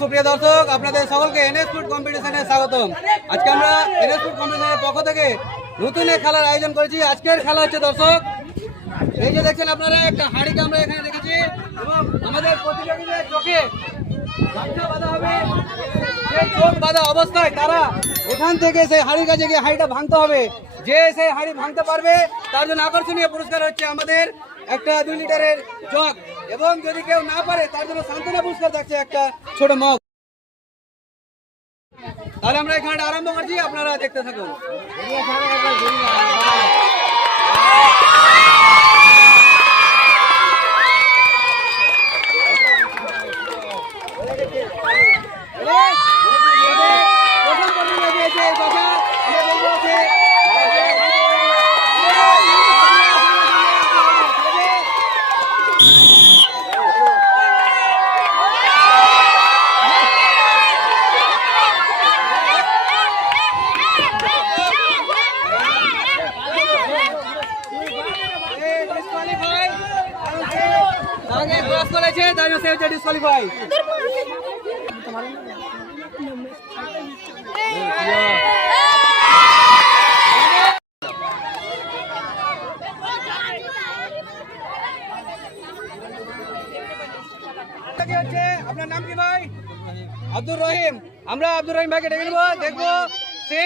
সুপ্রিয় দর্শক, আপনাদের সকলকে এনএস ফুড কম্পিটিশনে স্বাগতম। আজকে আমরা এনএস ফুড কম্পিটিশনের পক্ষ থেকে নতুন এক খেলার আয়োজন করেছি। আজকের খেলা হচ্ছে দর্শক, এই যে দেখছেন আপনারা, একটা হাঁড়িকে আমরা এখানে রেখেছি এবং আমাদের প্রতিযোগীদের চোখে বাঁধা হবে। সেই চোখ বাঁধা অবস্থায় তারা এখান থেকে সেই হাঁড়ির কাছে গিয়ে হাঁড়িটা ভাঙতে হবে। যে সেই হাঁড়ি ভাঙতে পারবে তার জন্য আকর্ষণীয় পুরস্কার হচ্ছে আমাদের একটা 2 লিটারের জগ, এবং যদি কেউ না পারে তার জন্য সান্ত্বনা পুরস্কার থাকছে একটা ছোট মগ। তাহলে আমরা এখানে আরম্ভ করছি, আপনারা দেখতে থাকুন। প্রথম প্রতিযোগী আছে কথা আমরা দেখবো যে আগে ক্রস করেছে, তাই জন্য সে হচ্ছে ডিসকোয়ালিফাই। আপনার নাম কি ভাই? আব্দুর রহিম। আমরা আব্দুর রহিম ভাইকে ডেকে নেবো, দেখবো সে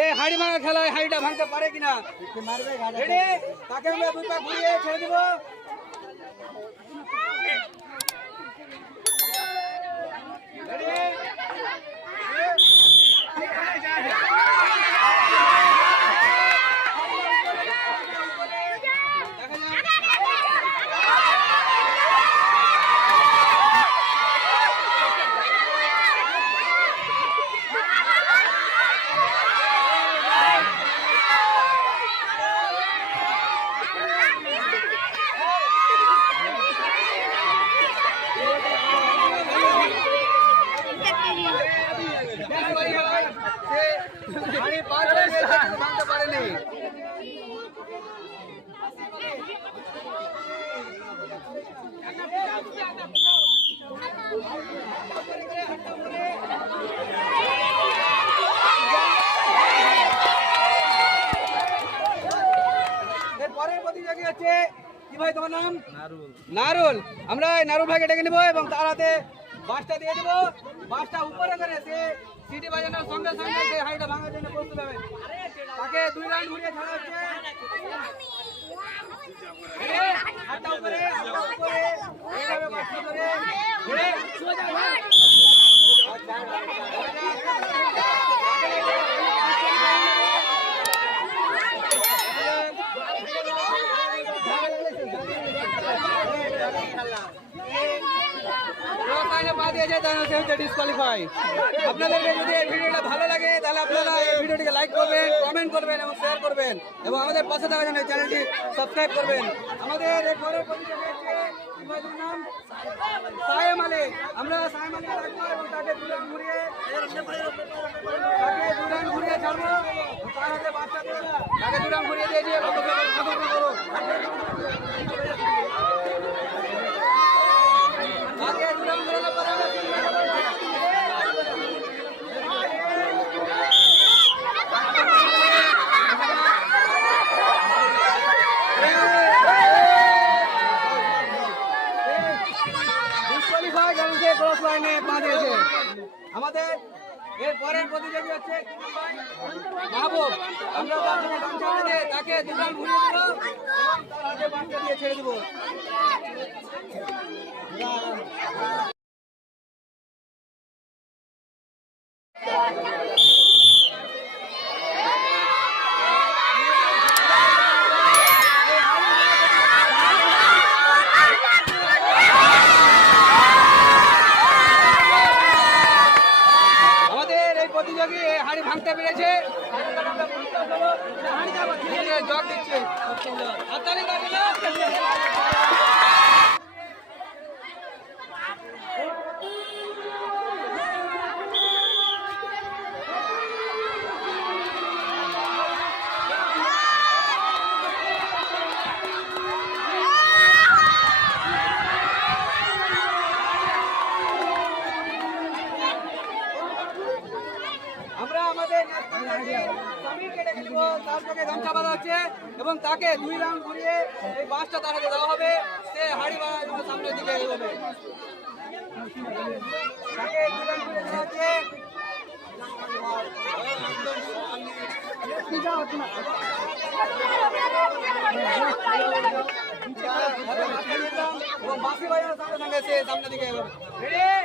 এই হাঁড়ি ভাঙা খেলায় হাঁড়িটা ভাঙতে পারে কিনা। তাকে আমরা দুপা ঘুরিয়ে ছেড়ে দিব। ভাঙতে পারেনি। পরের প্রতিযোগী হচ্ছে কি ভাই, তোমার নাম? নারুল। আমরা নারুল ভাইকে ডেকে নেবো এবং তার হাতে বাসটা দিয়ে দেবো। বাসটা উপরে করে সে সিটি বাজানোর সঙ্গে সঙ্গে সে হাঁড়িটা ভাঙার জন্য প্রস্তুত হবে। তাকে 2 রাউন্ড ঘুরিয়ে ছাড়া হচ্ছে। হাতটা উপরে, হাতটা উপরে, এইভাবে বাসটা ধরে ঘুরে ডিসকোয়ালিফাই। আপনাদেরকে যদি এই ভিডিওটা ভালো লাগে তাহলে আপনারা এই ভিডিওটিকে লাইক করবেন, কমেন্ট করবেন এবং শেয়ার করবেন, এবং আমাদের পাশে থাকার জন্য চ্যানেলটি সাবস্ক্রাইব করবেন। আমাদের এই ঘরের নাম সায়েম আলী। আমরা সায়েম আলীকে রাখবো এবং তাকে 2 রাউন্ড ঘুরিয়ে ছাড়বো। তার হাতে বাচ্চা দিয়ে তাকে 2 রাউন্ড ঘুরিয়ে দিয়েছি। আগে 2 রাউন্ড ঘোরানোর পরে আমাদের এর পরের প্রতিযোগী হচ্ছে মাহবুব। আমরা তাকে 2 রাউন্ড ঘুরিয়ে দেবো এবং তার হাতে বাচ্চা দিয়ে ছেড়ে দেবো। প্রতিযোগী হাঁড়ি ভাঙতে পেরেছে, জগ দিচ্ছে। তাকে ডেকে দিব, তার চোখে গামছা বাঁধা হচ্ছে এবং তাকে 2 রাউন্ড ঘুরিয়ে এই বাঁশটা তার হাতে দেওয়া হবে। সে হাড়ি বাঁধার জন্য সামনের দিকে এগোবে। তাকে 2 রাউন্ড ঘুরিয়ে দেওয়া হচ্ছে। এবং বাঁশি বাজানোর সঙ্গে সঙ্গে সে সামনের দিকে এগোবে। Ready?